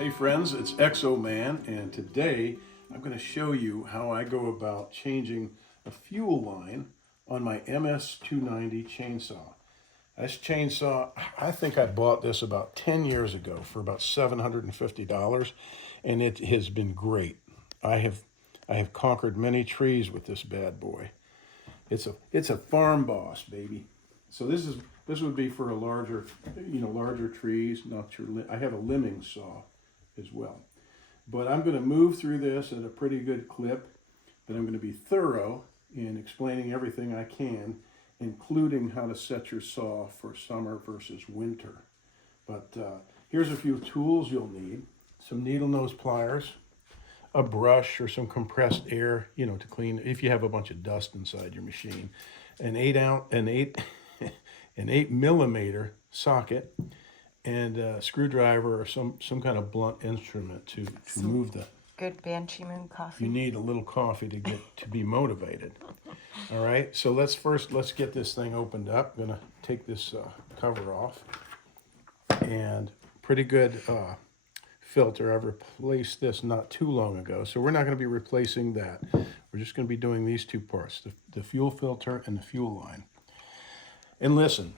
Hey friends, it's Exo Man, and today I'm going to show you how I go about changing a fuel line on my MS290 chainsaw. This chainsaw, I think I bought this about 10 years ago for about $750, and it has been great. I have conquered many trees with this bad boy. It's a farm boss, baby. So this would be for a larger, larger trees. Not your. I have a limbing saw as well, but I'm going to move through this at a pretty good clip. But I'm going to be thorough in explaining everything I can, including how to set your saw for summer versus winter. But here's a few tools you'll need: some needle nose pliers, a brush or some compressed air, to clean if you have a bunch of dust inside your machine, an 8 millimeter socket, and a screwdriver or some kind of blunt instrument to move the. Good Banshee Moon coffee. You need a little coffee to be motivated. All right, so let's get this thing opened up. I'm gonna take this cover off, and pretty good filter. I've replaced this not too long ago, so we're not going to be replacing that. We're just going to be doing these two parts, the fuel filter and the fuel line. And listen,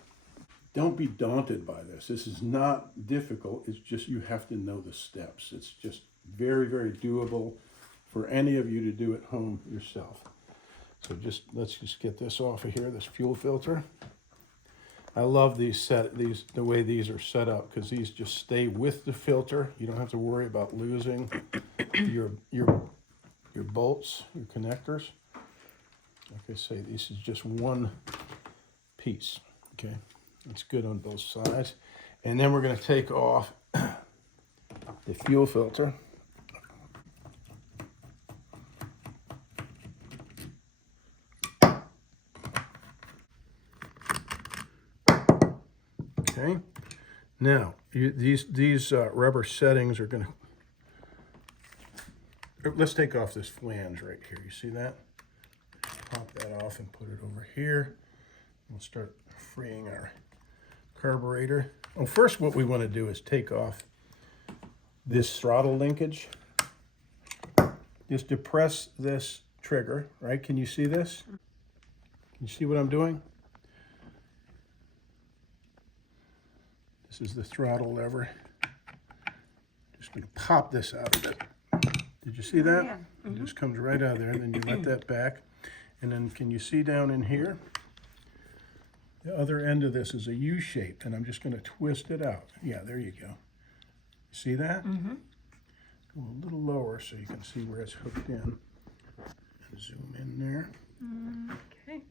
don't be daunted by this. This is not difficult. It's just you have to know the steps. It's just very, very doable for any of you to do at home yourself. So let's just get this off of here, this fuel filter. I love the way these are set up, because these just stay with the filter. You don't have to worry about losing your bolts, your connectors. Like I say, this is just one piece. Okay, that's good on both sides. And then we're going to take off the fuel filter. Okay, now these rubber settings are going to, let's take off this flange right here. You see that? Pop that off and put it over here. We'll start freeing our carburetor. Well, first what we want to do is take off this throttle linkage. Just depress this trigger, right? Can you see this? Can you see what I'm doing? This is the throttle lever. Just going to pop this out of it. Did you see that? Oh, yeah. Mm-hmm. It just comes right out of there, and then you let that back. And then can you see down in here? The other end of this is a U shape, and I'm just going to twist it out. Yeah, there you go. See that? Mm-hmm. Go a little lower so you can see where it's hooked in. And zoom in there. Okay.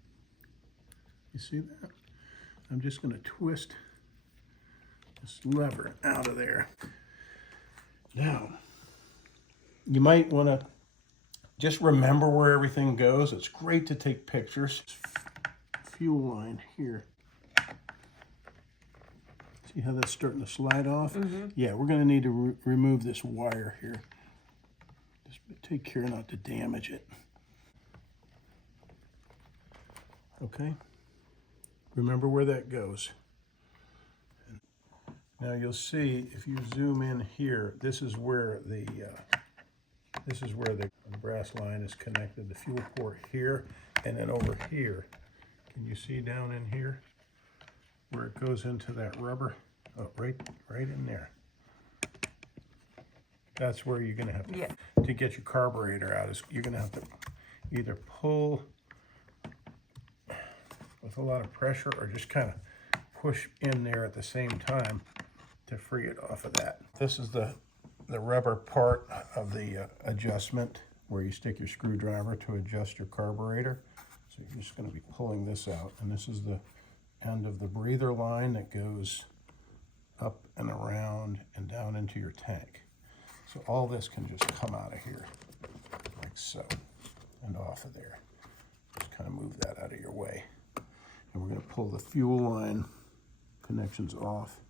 You see that? I'm just going to twist this lever out of there. Now, you might want to just remember where everything goes. It's great to take pictures. Fuel line here. See how that's starting to slide off? Mm-hmm. Yeah, we're going to need to remove this wire here. Just take care not to damage it. Okay? Remember where that goes. Now you'll see if you zoom in here, this is where the brass line is connected. The fuel port here, and then over here. Can you see down in here where it goes into that rubber? Oh, right in there. That's where you're going to have to get your carburetor out. You're going to have to either pull with a lot of pressure or just kind of push in there at the same time to free it off of that. This is the rubber part of the adjustment where you stick your screwdriver to adjust your carburetor. So you're just going to be pulling this out, and this is the end of the breather line that goes up and around and down into your tank. So all this can just come out of here like so and off of there. Just kind of move that out of your way. And we're going to pull the fuel line connections off.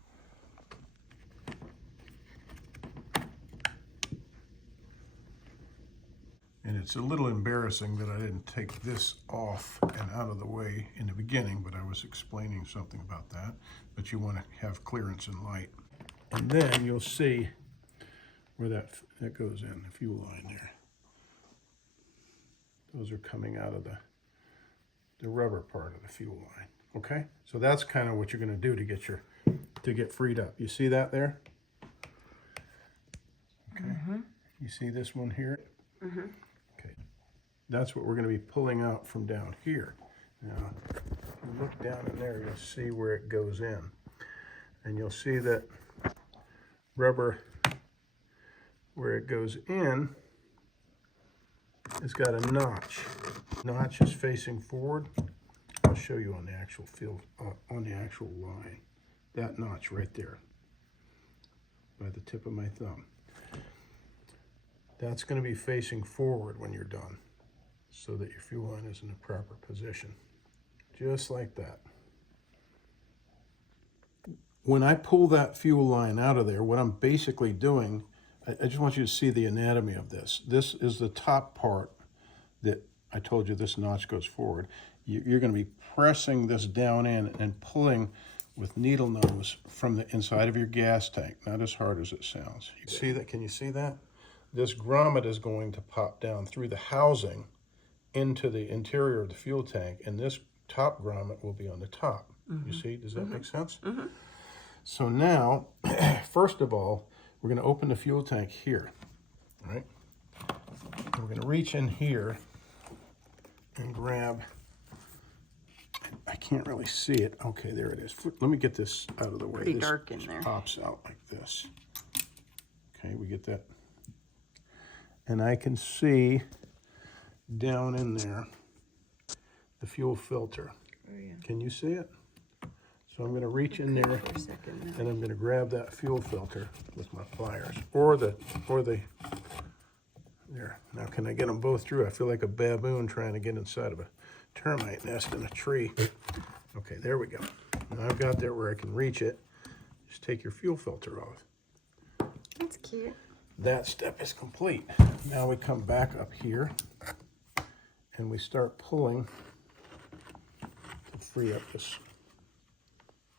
And it's a little embarrassing that I didn't take this off and out of the way in the beginning, but I was explaining something about that. But you want to have clearance and light. And then you'll see where that goes in, the fuel line there. Those are coming out of the rubber part of the fuel line. Okay, so that's kind of what you're going to do to get freed up. You see that there? Okay. You see this one here? Okay. That's what we're going to be pulling out from down here. Now, if you look down in there, you'll see where it goes in. And you'll see that rubber, where it goes in, it's got a notch. Notch is facing forward. I'll show you on the actual field, on the actual line. That notch right there, by the tip of my thumb. That's going to be facing forward when you're done, so that your fuel line is in the proper position. Just like that. When I pull that fuel line out of there, what I'm basically doing, I just want you to see the anatomy of this. This is the top part that I told you this notch goes forward. You're going to be pressing this down in and pulling with needle nose from the inside of your gas tank, not as hard as it sounds. You see that? Can you see that? This grommet is going to pop down through the housing into the interior of the fuel tank, and this top grommet will be on the top. You see? Does that make sense? So now, first of all, we're going to open the fuel tank here, right? And we're going to reach in here and grab, I can't really see it. Okay, there it is. Let me get this out of the way. Pretty This dark in there. pops out like this. Okay, we get that. And I can see down in there the fuel filter. Oh, yeah. Can you see it? So I'm going to reach in there For a second. and I'm going to grab that fuel filter with my pliers, or the there. Now can I get them both through? I feel like a baboon trying to get inside of a termite nest in a tree. Okay, there we go. Now I've got there where I can reach it. Just take your fuel filter off. That's cute. That step is complete. Now we come back up here and we start pulling to free up this,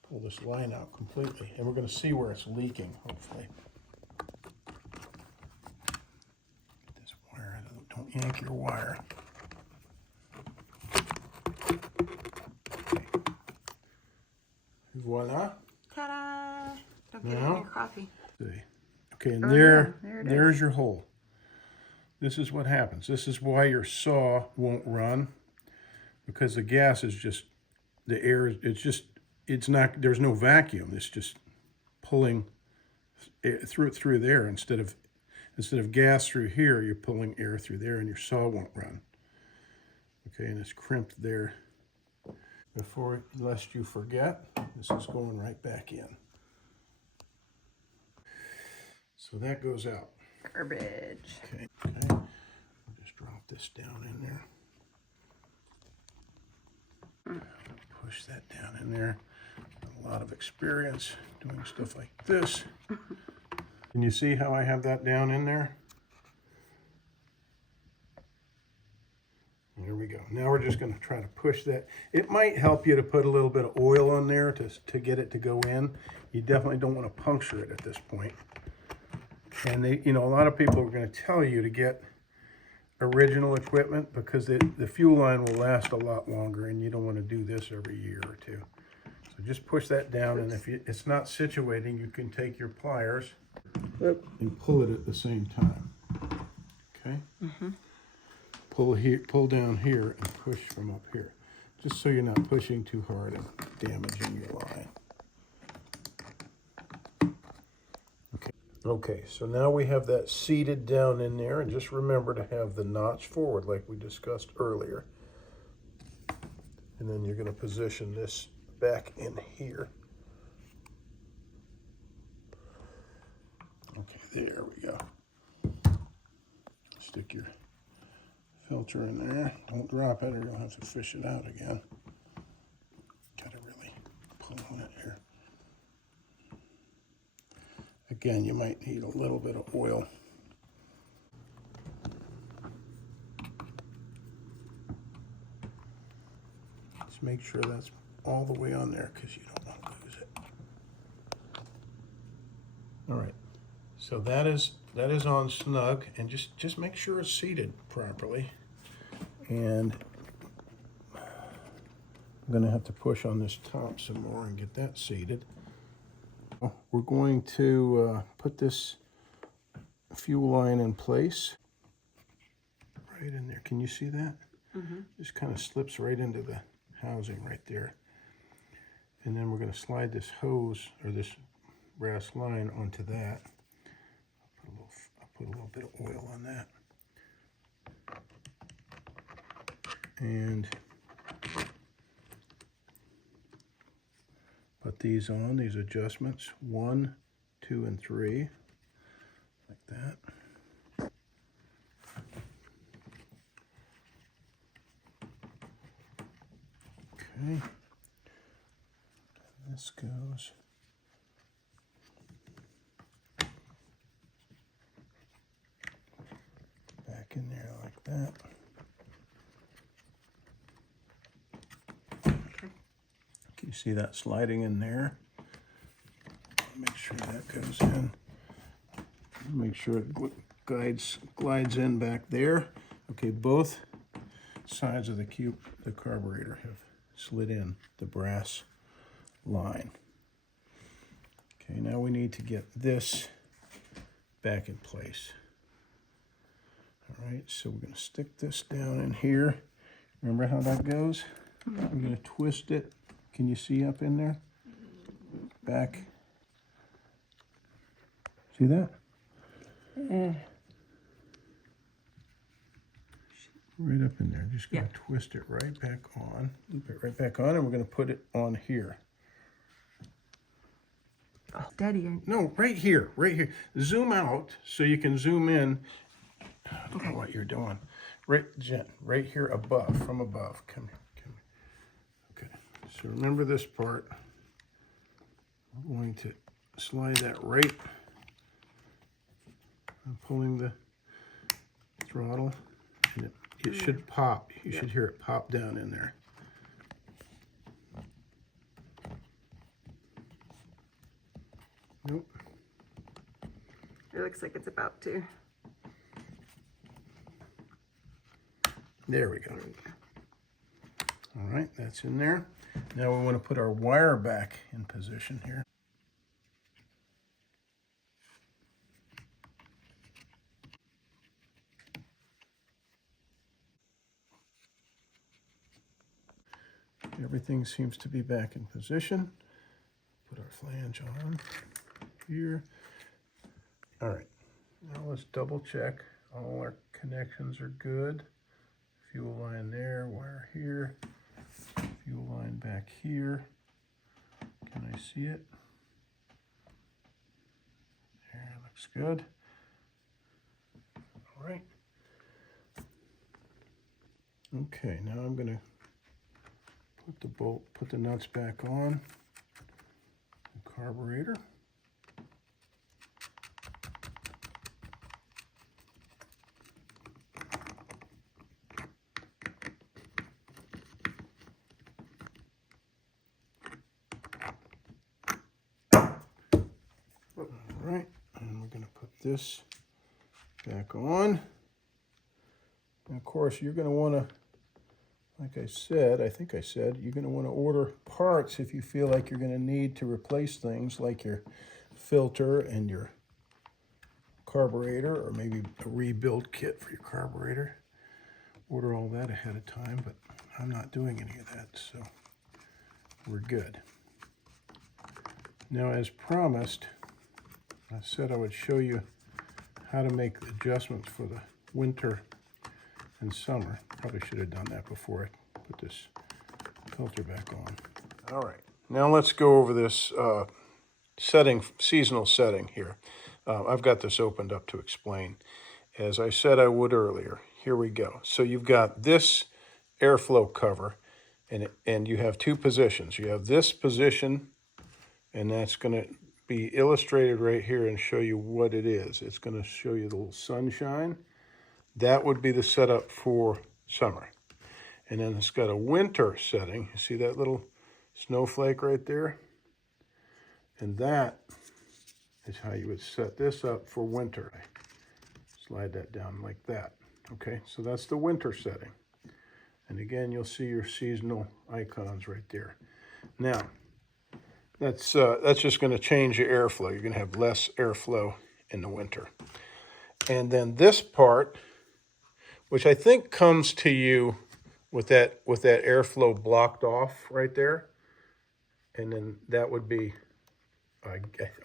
pull this line out completely. And we're going to see where it's leaking, hopefully. Get this wire out of the, don't yank your wire. Okay. Voila. Ta-da! Don't get it in Now? your coffee. See. Okay, and Oh, there, yeah, there it there's your hole. This is what happens. This is why your saw won't run, because the gas is just, the air, it's not, there's no vacuum. It's just pulling through there instead of gas through here, you're pulling air through there and your saw won't run. Okay, and it's crimped there. Lest you forget, this is going right back in. So that goes out. Garbage. Okay. I'll just drop this down in there. Push that down in there. A lot of experience doing stuff like this. Can you see how I have that down in there? There we go. Now we're just going to try to push that. It might help you to put a little bit of oil on there to get it to go in. You definitely don't want to puncture it at this point. And they, a lot of people are going to tell you to get original equipment because the fuel line will last a lot longer, and you don't want to do this every year or two. So just push that down, and if it's not situating, you can take your pliers and pull it at the same time. Okay? Pull down here and push from up here, just so you're not pushing too hard and damaging your line. Okay, so now we have that seated down in there, and just remember to have the notch forward like we discussed earlier. And then you're going to position this back in here. Okay, there we go. Stick your filter in there. Don't drop it or you'll have to fish it out again. Gotta really pull on it here. Again, you might need a little bit of oil. Just make sure that's all the way on there because you don't want to lose it. All right, So that is on snug, and just make sure it's seated properly. And I'm going to have to push on this top some more and get that seated. We're going to put this fuel line in place right in there. Can you see that? Mm-hmm. Just kind of slips right into the housing right there. And then we're going to slide this hose or this brass line onto that. I'll put a little bit of oil on that. And put these on, these adjustments, 1, 2, and 3, like that. Okay. This goes back in there like that. Can you see that sliding in there? Make sure that goes in. Make sure it glides in back there. Okay, both sides of the carburetor have slid in the brass line. Okay, now we need to get this back in place. All right, so we're going to stick this down in here. Remember how that goes? We're going to twist it. Can you see up in there? Back. See that? Right up in there. Just going to twist it right back on. Loop it right back on, and we're going to put it on here. Oh, Daddy. No, right here, right here. Zoom out so you can zoom in. I don't know what you're doing. Right, Jen, right here above, from above. Come here, come here. Okay, so remember this part. I'm going to slide that right. I'm pulling the throttle, and it should pop. You should hear it pop down in there. Nope. It looks like it's about to. There we go. All right, that's in there. Now we want to put our wire back in position here. Everything seems to be back in position. Put our flange on here. All right, now let's double check. All our connections are good. Fuel line there, wire here, fuel line back here. Can I see it? There, looks good. All right. Okay, now I'm gonna put the nuts back on the carburetor. All right, and we're going to put this back on. And of course, you're going to want to, like I said, I think I said, you're going to want to order parts if you feel like you're going to need to replace things like your filter and your carburetor, or maybe a rebuild kit for your carburetor. Order all that ahead of time, but I'm not doing any of that, so we're good. Now, as promised, I said I would show you how to make adjustments for the winter and summer. Probably should have done that before I put this filter back on. All right, now let's go over this seasonal setting here. I've got this opened up to explain. As I said I would earlier, here we go. So you've got this airflow cover, and you have two positions. You have this position, and that's going to be illustrated right here and show you what it is. It's going to show you the little sunshine. That would be the setup for summer. And then it's got a winter setting. You see that little snowflake right there? And that is how you would set this up for winter. Slide that down like that. Okay, so that's the winter setting. And again, you'll see your seasonal icons right there. Now, that's just going to change the airflow. You're going to have less airflow in the winter. And then this part, which I think comes to you with that airflow blocked off right there. And then that would be,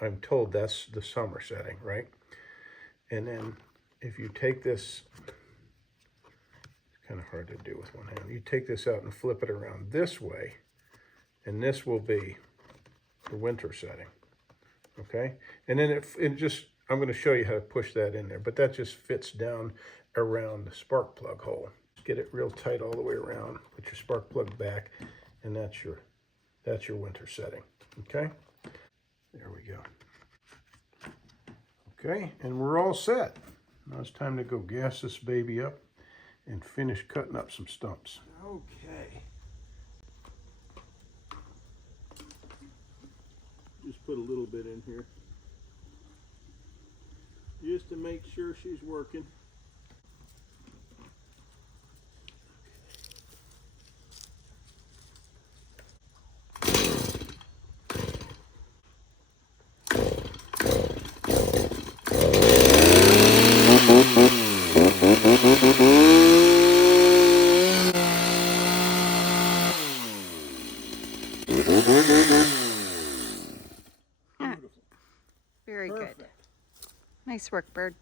I'm told that's the summer setting, right? And then if you take this, it's kind of hard to do with one hand. You take this out and flip it around this way, and this will be the winter setting, okay? And then it just, I'm going to show you how to push that in there, but that just fits down around the spark plug hole. Just get it real tight all the way around, put your spark plug back, and that's your winter setting, okay? There we go. Okay, and we're all set. Now it's time to go gas this baby up and finish cutting up some stumps. Okay. Just put a little bit in here, just to make sure she's working. Very good. Nice work, Bird.